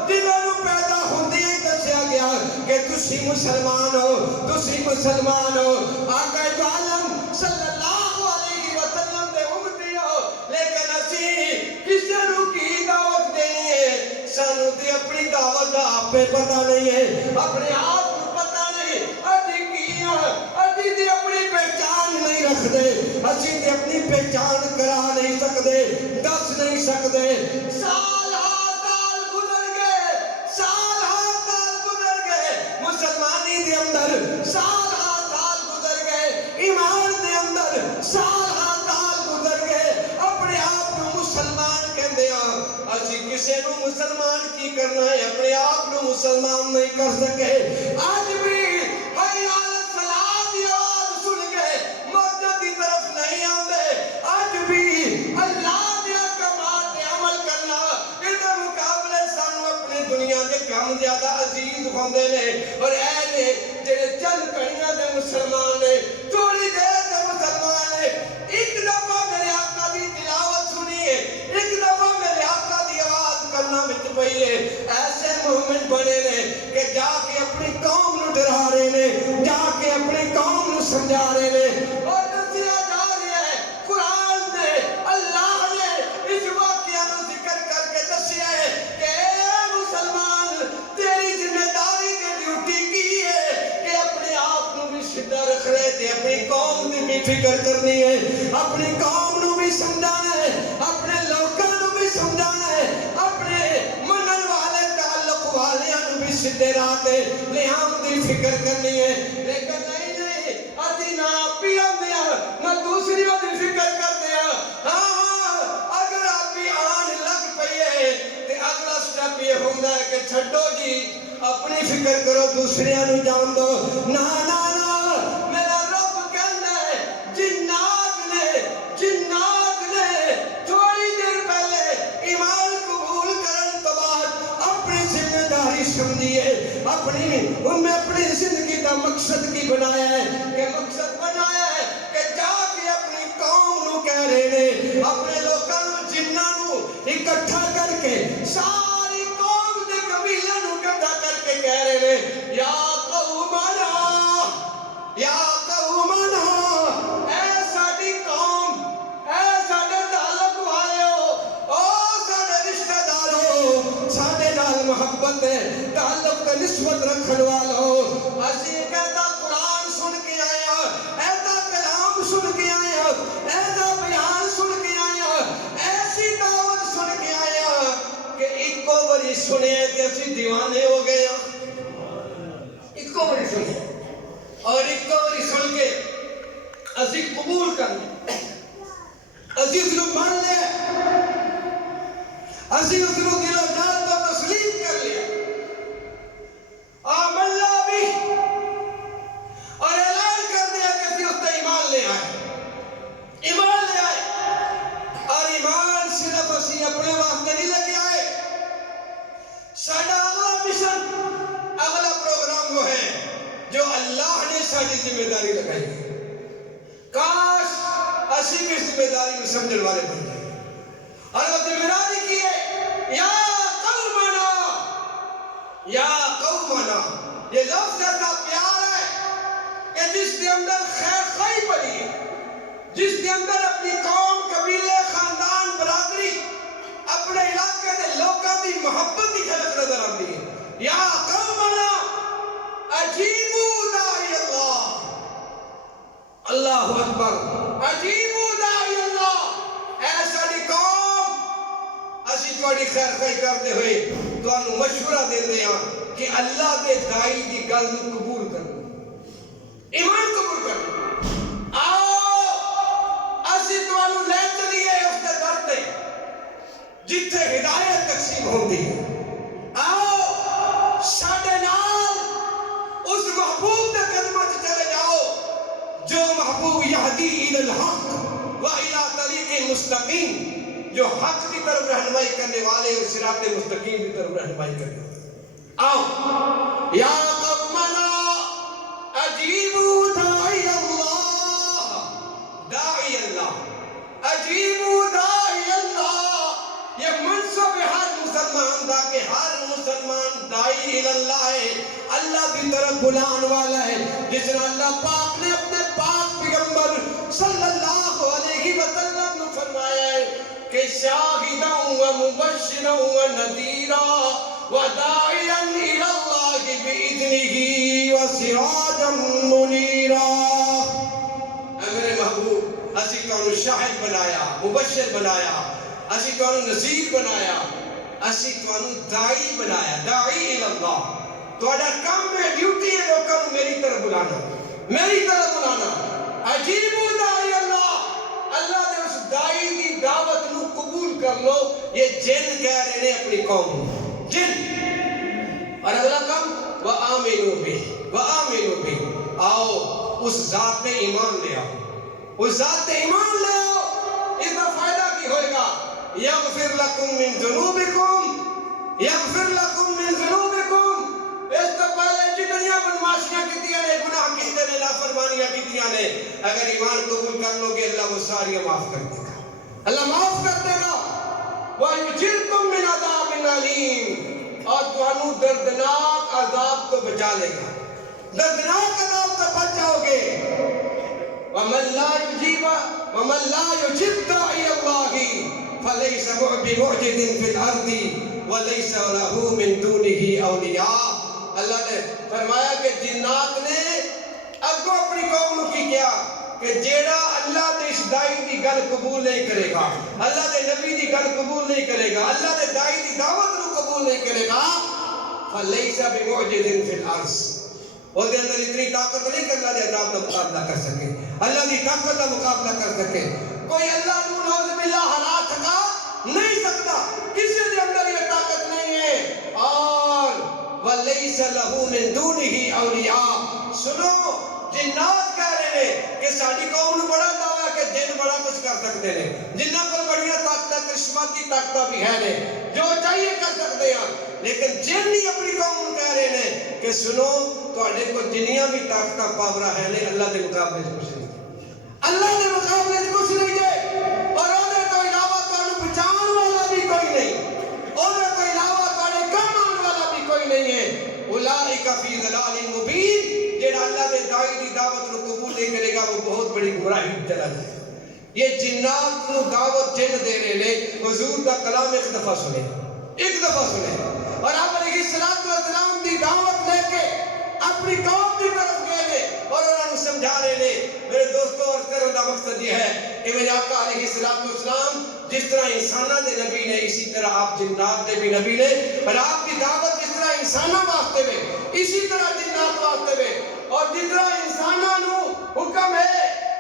جنہوں نے پیدا ہوندی ہے دسیا گیا کہ تسی مسلمان ہو، تسی مسلمان ہو، آقا دو عالم صلی اللہ علیہ وسلم دے امتی ہو، لیکن اسی کسی نو کی دعوت دینی ہے، سانو تے اپنی دعوت دا آپ پہ پتہ نہیں ہے، اپنے آپ کو پتہ نہیں، اسی کی اسی تے اپنی پہچان نہیں رکھ دے، اسی تے اپنی پہچان کرا نہیں سکتے، دس نہیں سکتے۔ سال ہاں سال گزر گئے، سال ہاں سال گزر گئے، مسلمانی دے اندر سال ہاں سال گزر گئے، ایمان دے اندر سال ہاں سال گزر گئے، اپنے آپ کو مسلمان کہندے ہیں، اسی کسی نو مسلمان کی کرنا ہے اپنے آپ نو مسلمان نہیں کر سکے آج بھی حی علی الصلاۃ دی آواز سن کے مسجد کی طرف نہیں آندے آج بھی اللہ دے احکامات تے عمل کرنا اے مقابلے سانو اپنے دنیا دے کام زیادہ عزیز ہوندے نے اور اے نے جڑے چند کڑیاں دے مسلمان نے تھوڑی دیر دے مسلمان نے ایک دفعہ میرے آقا دی تلاوت سنیے ایک دفعہ میرے آقا دی آواز کرنا وچ پئی ہے ایسے مومن بنے نے کہ جا کے اپنی قوم نو ڈرا رہے نے جا کے اپنی قوم نو سمجھا رہے نے اور دسیا جا رہا ہے قرآن نے اللہ نے اس واقعہ نو ذکر کر کے دسیا ہے کہ اے مسلمان تیری ذمہ داری تے ڈیوٹی کی ہے کہ اپنے آپ نو بھی سیدھا رکھ رہے تے اپنی قوم دی بھی فکر کرنی ہے اپنی قوم نو بھی سمجھانا ہے اپنے لوکاں نو بھی سمجھانا ہے اپنے منن والے تعلق والیاں نو بھی سیدھے راہ تے لے آن دی فکر کرنی ہے لیکن نہیں اسی نہ آپی آندے نہ دوسریوں دی فکر کرتے ہیں ہاں اگر آپی آن لگ پئیے تے اگلا سٹیپ یہ ہوندا ہے کہ چھڈو جی اپنی فکر کرو دوسریاں نو جان دو نا نا نا میرا رب کہندا ہے جنات نے تھوڑی دیر پہلے ایمان قبول کرن تو بعد اپنی ذمہ داری سمجھیے ان میں اپنی زندگی کا مقصد کی بنایا ہے کہ مقصد بنایا ہے کہ جا کے اپنی قوم نو کہہ رہے نے اپنے لوکاں نو جنہاں نو اکٹھا کر کے ساری قوم دے قبیلے نو اکٹھا کر کے کہہ رہے نے یا قومنا اے ساڈی قوم اے ساڈے تعلق والےو او ساڈے رشتہ دارو ساڈے نال محبت ہے تعلق تے نسبت رکھن والو اسی کہتا قرآن سن کے آیا ایسا کلام سن کے آیا ایسا بیان سن کے آیا ایسی دعوت سن کے آیا کہ ایک باری سنے کہ اسی دیوانے ہو گئے ایک باری سنے اور ایک باری سن کے اسی قبول کرنے اسی اس کو مان لے اسی اس کو دل و جان کو تسلیم کر لیا آمنا بھی اور اعلان کر دیا کہ اسی اس نے ایمان لے آئے اور ایمان صرف اسی اپنے واسطے نہیں لے کے آئے ساڈا اگلا مشن اگلا پروگرام وہ ہے جو اللہ نے ساری ذمہ داری لگائی ہے کاش اسی بھی ذمہ داری میں سمجھنے والے بن جائے اور وہ ذمہ داری کی ہے یا قومنا یہ لفظ ایسا پیار ہے کہ جس کے اندر خیر خواہی پڑی ہے جس کے اندر اپنی قوم قبیلے خاندان برادری اپنے علاقے کے لوگوں کی محبت کی جھلک نظر آتی ہے یا قومنا اجیبوا داعی اللہ اللہ اکبر اجیبوا داعی اللہ اے ساری قوم اسی تھوڑی خیر خواہی کرتے ہوئے تانوں مشورہ دیندے ہاں کہ اللہ دے دائی دی گل نوں قبول کرو ایمان قبول کرو آؤ اسی تانوں لے چلیے اس دے در تے جتھے ہدایت تقسیم ہوندی ہے آؤ ساڈے نال اس محبوب دے قدماں وچ چلے جاؤ جو محبوب یہدی الی الحق و الی طریق مستقیم جو حق کی طرف رہنمائی کرنے والے اور صراط مستقیم کی طرف رہنمائی کرنے والے آؤ یا قومنا اجیبوا داعی اللہ اجیبوا داعی اللہ یہ منصب ہر مسلمان دا کہ ہر مسلمان داعی اللہ ہے اللہ کی طرف بلان والا ہے جس نے اللہ پاک نے اپنے پاک پیغمبر صلی اللہ علیہ وسلم نے فرمایا ہے کہ شاہداں و مبشراں و نذیرا وداعیا الی اللہ باذنہ وسراجا منیرا اے میرے محبوب اسی تانوں شاہد بنایا مبشر بنایا اسی تانوں نذیر بنایا اسی تانوں داعی بنایا داعی الی اللہ تہاڈا کام ہے ڈیوٹی ہے لوکاں نوں میری طرف بلانا عجیب داعی اللہ دے اس داعی دی دعوت نو قبول کر لو یہ جن کہہ رہے ہیں اپنی قوم جن. اور اگلا کم وَآمِنُوا بِهِ وَآمِنُوا بِهِ آؤ اس ذات پہ ایمان لے آؤ, اس ذات پہ ایمان لے آؤ. اس کا فائدہ کی ہوئے گا یغفر لکم من ذنوبکم یغفر لکم من ذنوبکم. اس تو پہلے جتنیاں بدماشیاں کیتیاں نے, گناہ کیتے نے, نافرمانیاں کیتیاں نے, اگر ایمان قبول کر لو گے اللہ وہ ساریاں معاف کر دے گا, اللہ معاف کر دے گا. وَيُجِرْكُم مِّنْ عَذَابٍ أَلِيمٍ اور تمہوں دردناک عذاب تو بچا لے گا, دردناک عذاب تو بچ جاؤ گے. وَمَن لَا يُجِبْ دَاعِيَ اللَّهِ فَلَيْسَ بِمُعْجِزٍ فِي الْأَرْضِ وَلَيْسَ لَهُ مِن دُونِهِ أَوْلِيَاء. اللہ نے فرمایا کہ جنات نے اگو اپنی قوم کی کیا کہ جیڑا اللہ دے اس دائی دی گل قبول نہیں کرے گا, اللہ دے نبی دی گل قبول نہیں کرے گا, اللہ دے دائی دی دعوت نو قبول نہیں کرے گا, فَلَيْسَ بِمُعْجِزٍ فِي الْأَرْضِ وہ دے اندر اتنی طاقت نہیں کہ اللہ دے عذاب کا مقابلہ کر سکے, اللہ دی طاقت کا مقابلہ کر سکے. کوئی اللہ نو نعوذ باللہ ہرا تھکا نہیں سکتا, کسی دے اندر یہ طاقت نہیں ہے. اور وَلَيْسَ لَهُ مِن دُونِهِ أَوْلِيَاء. سنو جنات کہہ رہے ہیں کہ ساری قوم نو بڑا دعویٰ کہ جن بڑا کچھ کر سکتے ہیں, جنہاں پر بڑیاں طاقتیں کرشماتی طاقتیں بھی ہیں, جو چاہیے کر سکتے ہیں, لیکن جن ہی اپنی قوم کہہ رہے ہیں کہ سنو تواڈے کو جنیاں بھی طاقتیں پاورا ہیں نے اللہ دے مقابلے سے کچھ نہیں, اللہ دے مقابلے سے کچھ نہیں ہے. اور اودے تو علاوہ تانوں بچاؤن والا بھی کوئی نہیں, اودے تو علاوہ تواڈے کم آن والا بھی کوئی نہیں ہے. اولئک فی ضلال مبین. جیڑا اللہ دے دائی دی دعوت نو قبول نہیں کرے گا وہ بہت بڑی گمراہی میں چلا جائے گا. یہ جنات نو دعوت جن دے رہے نے, حضور کا کلام ایک دفعہ سنے, ایک دفعہ سنے, اور آپ علیہ السلام دی دعوت لے کے اپنی قوم کی طرف گئے نے اور انہوں نے سمجھا رہے نے. میرے دوستوں اور کرنے کا مقصد یہ ہے کہ میرے آقا علیہ السلام جس طرح انسانہ دے نبی نے اسی طرح آپ جنات دے بھی نبی نے, اور آپ کی دعوت جس طرح انسانہ واسطے میں اسی طرح جنات واسطے میں, اور جس طرح انسانہ نو حکم ہے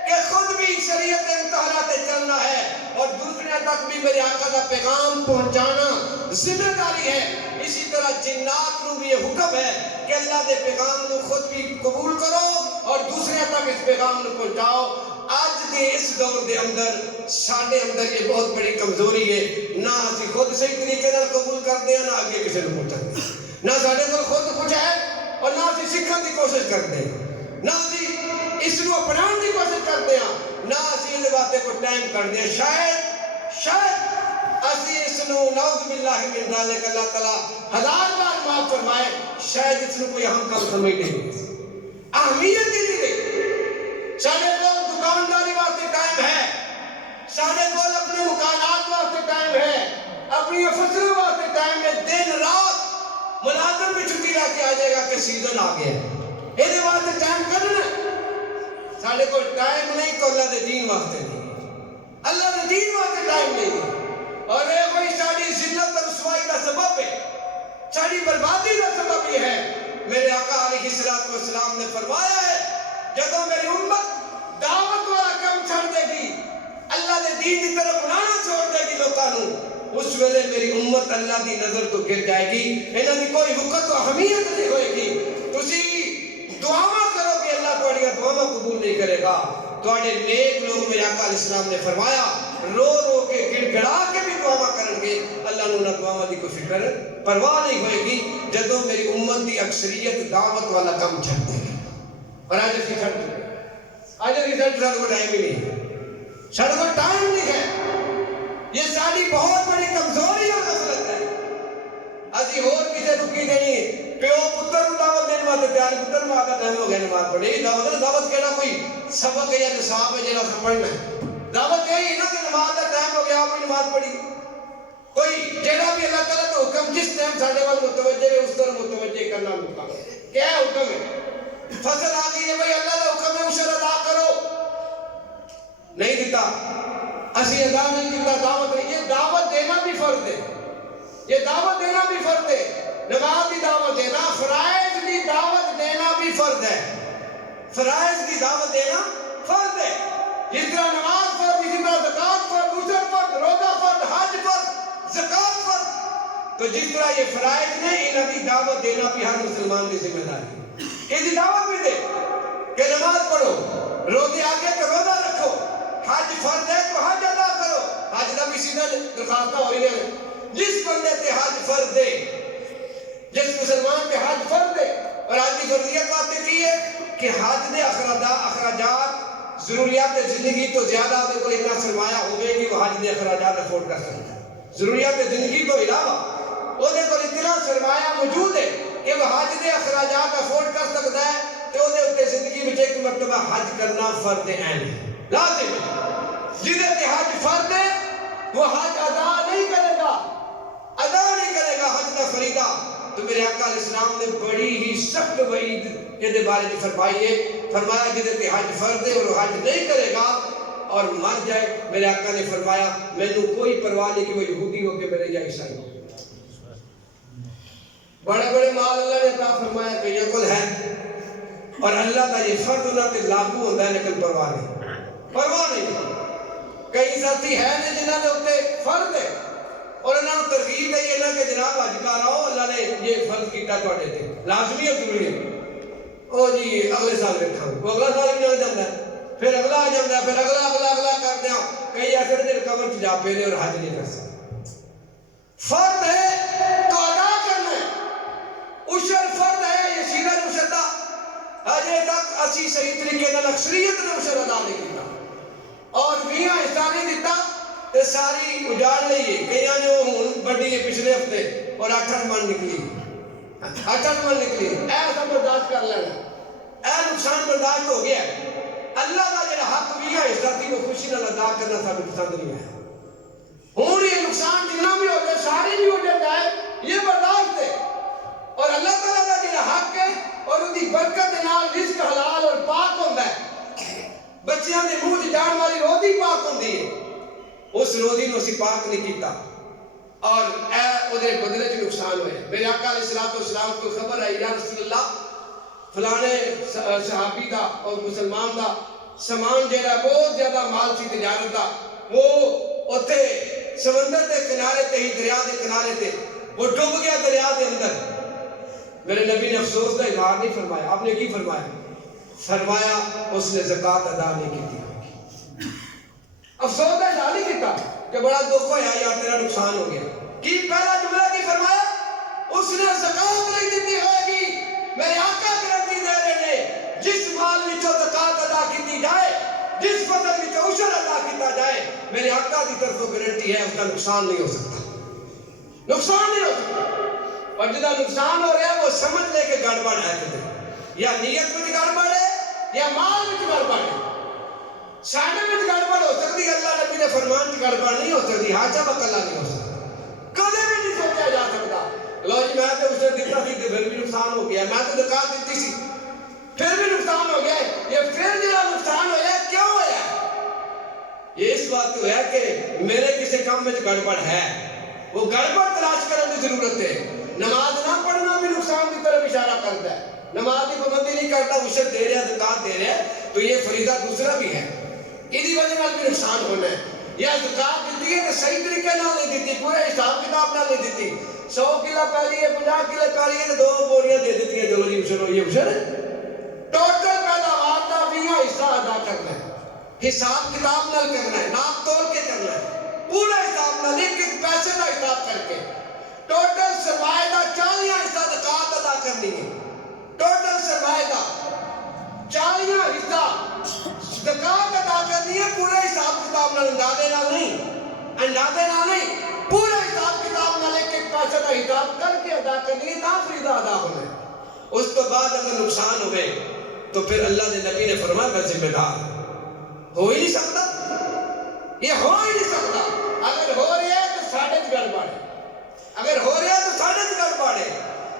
کہ خود بھی شریعت امتحانات چلنا ہے اور دوسرے تک بھی میرے آقا کا پیغام پہنچانا ذمہ داری ہے, اسی طرح جنات نو بھی یہ حکم ہے کہ اللہ دے پیغام نو خود بھی قبول کرو اور دوسرے تک اس پیغام نو پہنچاؤ. آج دے اس دور دے اندر ساڈے اندر یہ بہت بڑی کمزوری ہے, نہ اسی خود صحیح طریقے نال قبول کرتے ہیں, نہ آگے کسی نو پہنچاتے ہیں, نہ ساڈے کول خود کچھ ہے اور نہ اسی سیکھن دی کوشش کرتے ہیں, نہ اسی اس نو اپناؤن دی کوشش کرتے ہیں, نہ اسی اس واسطے کوئی ٹائم کرتے ہیں. شاید اسی اس نو نعوذ باللہ من ذالک اللہ تعالی ہزار بار معاف فرمائے, شاید اس نو کوئی اہم کام سمجھ نہیں, اہمیت ہی نہیں رہی. ساڈے کول دکانداری واسطے ٹائم ہے, ساڈے کول اپنے مکانات واسطے ٹائم ہے, اپنی فصلوں واسطے ٹائم ہے. دن رات ملازم بھی چھٹی لا کے آ جائے گا کہ سیزن آ گیا ہے, یہ واسطے ٹائم کرنا. ساڈے کول ٹائم نہیں تو اللہ دے دین واسطے نہیں, اللہ دے دین واسطے ٹائم نہیں ہے. اور یہ کوئی ساری ذلت اور رسوائی کا سبب ہے, ساری بربادی کا سبب یہ ہے. میرے آقا علیہ السلام نے فرمایا ہے جدوں میری امت دعوت والا کام چھوڑ دے گی, اللہ دے دین کی طرف بلانا چھوڑ دے گی لوکاں نو, اس ویلے میری امت اللہ دی نظر تو گر جائے گی, انہاں دی کوئی وقت و اہمیت نہیں ہوئے گی. تسی دعاواں کرو گے اللہ تہاڈیاں دعاواں قبول نہیں کرے گا. تہاڈے نیک لوگ میرے آقا علیہ السلام نے فرمایا رو رو کے گڑ گڑا کے بھی دعاواں کرن گے, اللہ نو نہ دعاواں دی کوئی فکر پرواہ نہیں ہوئے گی جدوں میری امت دی اکثریت دعوت والا کام چھڈ دے گی. اور آج اسی چھڈ دے, آج رزلٹ ساڈے کول ٹائم ہی نہیں ہے, ساڈے کول ٹائم نہیں ہے. یہ ساری بہت بڑی کمزوری اور غفلت ہے. اسی ہور کسے نو کی دینی, پیو پتر نو دعوت دین واسطے تیار, پتر نو آتا ٹائم ہو گیا نماز پڑھے. دعوت کہڑا کوئی سبق یا نصاب ہے جڑا سمجھنا ہے, دعوت یہی نا کہ نماز کا ٹائم ہو گیا آپ نے نماز پڑھی. کوئی جڑا بھی اللہ تعالیٰ کا حکم جس ٹائم ساڈے وال متوجہ ہے اس طرح متوجہ کرنا حکم ہے. کیا حکم ہے؟ فصل آ گئی ہے بھائی اللہ کا حکم ہے عشر ادا کرو, نہیں دیتا, اسی ادا نہیں کیتا. دعوت ہے, یہ دعوت دینا بھی فرض ہے, یہ دعوت دینا بھی فرض ہے. نماز کی دعوت دینا, فرائض کی دعوت دینا بھی فرض ہے, فرائض کی دعوت دینا فرض ہے. جس طرح نماز فرض, اسی طرح زکات فرض, عشر فرض, روزہ فرض, حج فرض, زکات فرض. تو جس طرح یہ فرائض نے انہاں دی دعوت دینا بھی ہر مسلمان کی ذمہ داری ہے. یہ دعوت بھی دے کہ نماز پڑھو, روزے آگے تو روزہ رکھو, حج فرض ہے تو حج ادا کرو. حج دا بھی سیدھا درخواست ہوئی ہے جس بندے تے حج فرض دے, جس مسلمان پہ حج فرض دے. اور حج کی فرضیت باتیں کی ہے کہ حج دے اخراجات ضروریات زندگی تو زیادہ دے کو اتنا سرمایہ ہوگے کہ وہ حج دے اخراجات افورڈ کر سکتا ہے. ضروریات زندگی تو علاوہ وہ دے کو اتنا سرمایہ موجود ہے کہ وہ حج دے اخراجات افورڈ کر سکتا ہے. تو دے اتے زندگی میں ایک مرتبہ حج کرنا فرض عین ہے, لازم ہے. جنہیں تے حج فرض ہے وہ حج ادا نہیں کرے گا, ادا نہیں کرے گا حج کا فریضہ. تو میرے آقا علیہ السلام نے بڑی ہی سخت وعید کے بارے میں فرمائی ہے. فرمایا جنہیں تے حج فرض ہے اور وہ حج نہیں کرے گا اور مر جائے, میرے آقا نے فرمایا میں نے کوئی پرواہ نہیں کہ وہ یہودی ہو کے میرے یا عیسائی ہو. بڑے بڑے مال اللہ نے عطا فرمایا کہ یہ کل ہے اور اللہ کا یہ فرض انہاں تے لاگو ہوتا ہے لیکن پرواہ نہیں. کئی ساتھی ہے نے جنہاں نے ہوتے فرض ہے اور انہاں نے ترغیب ہے یہ کہ جناب حج کر آؤ, اللہ نے یہ فرض کیتا تواڈے تے لازمی ہے ضروری ہے. او جی اگلے سال بیٹھا وہ اگلا سال بھی آ جاتا ہے, پھر اگلا آ جاتا ہے, پھر اگلا کر دیا. کئی ایسے نے قبر چ جا پے اور حج نہیں کر سکتے. فرض ہے تو ادا کرنا ہے. عشر فرض ہے, یہ سیدھا عشر دا اجے تک اسی صحیح طریقے نال اکثریت نے عشر ادا نہیں کیتا اور 20 حصہ نہیں دیتا تے ساری اجاڑ لئیے. کئیاں نے وہ ہن بڑی پچھلے ہفتے اور 8 من نکلی, 8 من نکلی. اے سب برداشت کر لینا, اے نقصان برداشت ہو گیا. اللہ کا جڑا حق 20 حصہ تھی وہ خوشی نال ادا کرنا سب پسند نہیں ہے. ہن یہ نقصان جتنا بھی ہو جائے ساری بھی ہو جائے یہ برداشت ہے. اور اللہ تعالیٰ کا جڑا حق ہے اور ان کی برکت دے نال رزق حلال اور پاک ہوندا ہے. بچیاں دے منہ جان والی روزی پاک ہوندی ہے, اس روزی نو اسی پاک نہیں کیتا اور اے اودے بدلے چ نقصان ہوئے. میرے آقا علیہ الصلوۃ والسلام کو خبر آئی یا رسول اللہ فلانے صحابی دا اور مسلمان دا سامان جڑا بہت زیادہ مال سی تجارت دا, وہ اوتھے سمندر دے کنارے تے ہی دریا دے کنارے تے وہ ڈوب گیا دریا دے اندر. میرے نبی نے افسوس کا اظہار نہیں فرمایا. آپ نے کی فرمایا؟ فرمایا اس نے زکات ادا نہیں کی. افسوس کا اظہار نہیں کیتا کہ بڑا دکھ ہویا یا تیرا نقصان ہو گیا. کی پہلا جملہ کی فرمایا؟ اس نے زکات نہیں دیتی ہوئے گی. میرے آقا گارنٹی دے رہے نے جس مال وچوں زکات ادا کی جائے, جس فصل وچوں عشر ادا کیتا جائے, میرے آقا کی طرفوں گارنٹی ہے اس کا نقصان نہیں ہو سکتا, نقصان نہیں ہو سکتا. اور جدا نقصان ہو رہا ہے وہ سمجھ لے کے گڑبڑ ہے, یا نیت میں گڑبڑ ہے یا مال میں گڑبڑ ہے. ساڈے میں گڑبڑ ہو سکتی, اللہ نبی نے فرمان کی گڑبڑ نہیں ہو سکتی. حاجہ بکلا نہیں ہو سکتا, کدے بھی نہیں سوچا جا سکتا. لو جی میں تو اسے دیتا تھی پھر بھی نقصان ہو گیا, میں تو زکات دیتی سی پھر بھی نقصان ہو گیا. یہ پھر جڑا نقصان ہویا کیوں ہویا؟ یہ اس بات تو ہے کہ میرے کسی کام میں گڑبڑ ہے, وہ گڑبڑ تلاش کرنے کی ضرورت ہے. نماز نہ پڑھنا بھی نقصان کی طرف اشارہ کرتا ہے. نماز کی پابندی نہیں کرتا, عشر دے رہا ہے, زکات دے رہا ہے, تو یہ فریضہ دوسرا بھی ہے, اسی وجہ سے بھی نقصان ہونا ہے. یا زکات دیتی ہے تو صحیح طریقے نہ نہیں دیتی, پورے حساب کتاب نہ نہیں دیتی. 100 کلو پہلی ہے, 50 کلو پہلی ہے تو 2 بوریاں دے دیتی ہیں, چلو جی عشر ہو, یہ عشر ہے. ٹوٹل پیداوار کا 20 حصہ ادا کرنا ہے, حساب کتاب نہ کرنا ہے, ناپ توڑ کے کرنا ہے, پورا حساب نہ, ایک پیسے کا حساب کر کے. ٹوٹل سرمایہ کا 40 حصہ زکات ادا کرنی ہے. ٹوٹل سرمایہ کا 40 حصہ زکات ادا کرنی ہے, پورے حساب کتاب نہ, اندازے نہ نہیں, پورے حساب کتاب نہ, ایک پیسے کا حساب کر کے ادا کرنی ہے, تاں فریضہ ادا ہونا ہے. اس تو بعد اگر نقصان ہوئے تو پھر اللہ نے نبی نے فرمایا میں ذمہ دار ہو ہی نہیں سکتا, یہ ہو ہی نہیں سکتا. اگر ہو رہا ہے تو ساڑھے گڑبڑ ہے, اگر ہو رہا ہے تو ساڑھے گڑبڑ ہے.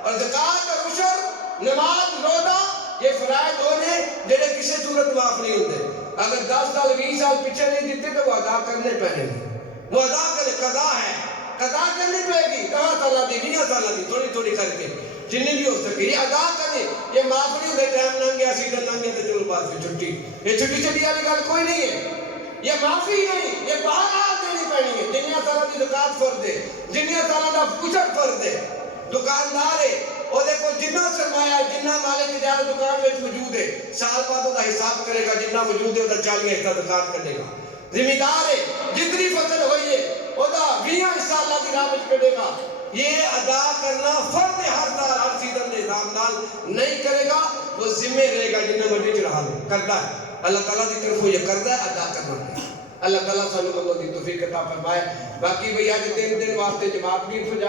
اور زکات اور عشر, نماز, روزہ, یہ فرائض ہونے جڑے کسی صورت معاف نہیں ہوتے. اگر 10 سال 20 سال پیچھے نہیں دیتے تو وہ ادا کرنے پڑیں گے, وہ ادا کرے, قضا ہے, قضا کرنی پڑے گی. 10 سال دی, 20 سال دی, تھوڑی تھوڑی کر کے جنہیں بھی ہو سکے یہ ادا کریں. یہ معاف نہیں ہوتے, ٹائم لنگ گیا, سیزن لنگ گیا تو چلو بات پھر چھٹی, یہ چھٹی چھٹی والی گل کوئی نہیں ہے. یہ معافی نہیں، یہ بہرحال دینی پڑنی ہے. جنیا سالہ دی زکات فرض ہے، جنیا سالہ دا پوچھٹ فرض ہے. دکاندار ہے وہ دیکھو جنہ سرمایہ جنہ مال تجارت دکان میں موجود ہے، سال بعد وہ حساب کرے گا، جنہ موجود ہے وہ 40 حصہ زکات کرے گا. ذمہ ہے جتنی فصل ہوئی ہے وہ 20 حصہ اللہ کی راہ میں کرے گا. یہ ادا کرنا فرض ہے، ہر سال ہر سیزن کے حساب نال نہیں کرے گا وہ ذمہ رہے گا جنہ مرضی چڑھا لے. کرتا ہے اللہ تعالیٰ کی طرف یہ کرتا ہے، ادا کرنا ہے. اللہ تعالیٰ سانو کو توفیق عطا فرمائے. باقی بھئی آج 3 دن واسطے جماعت بھی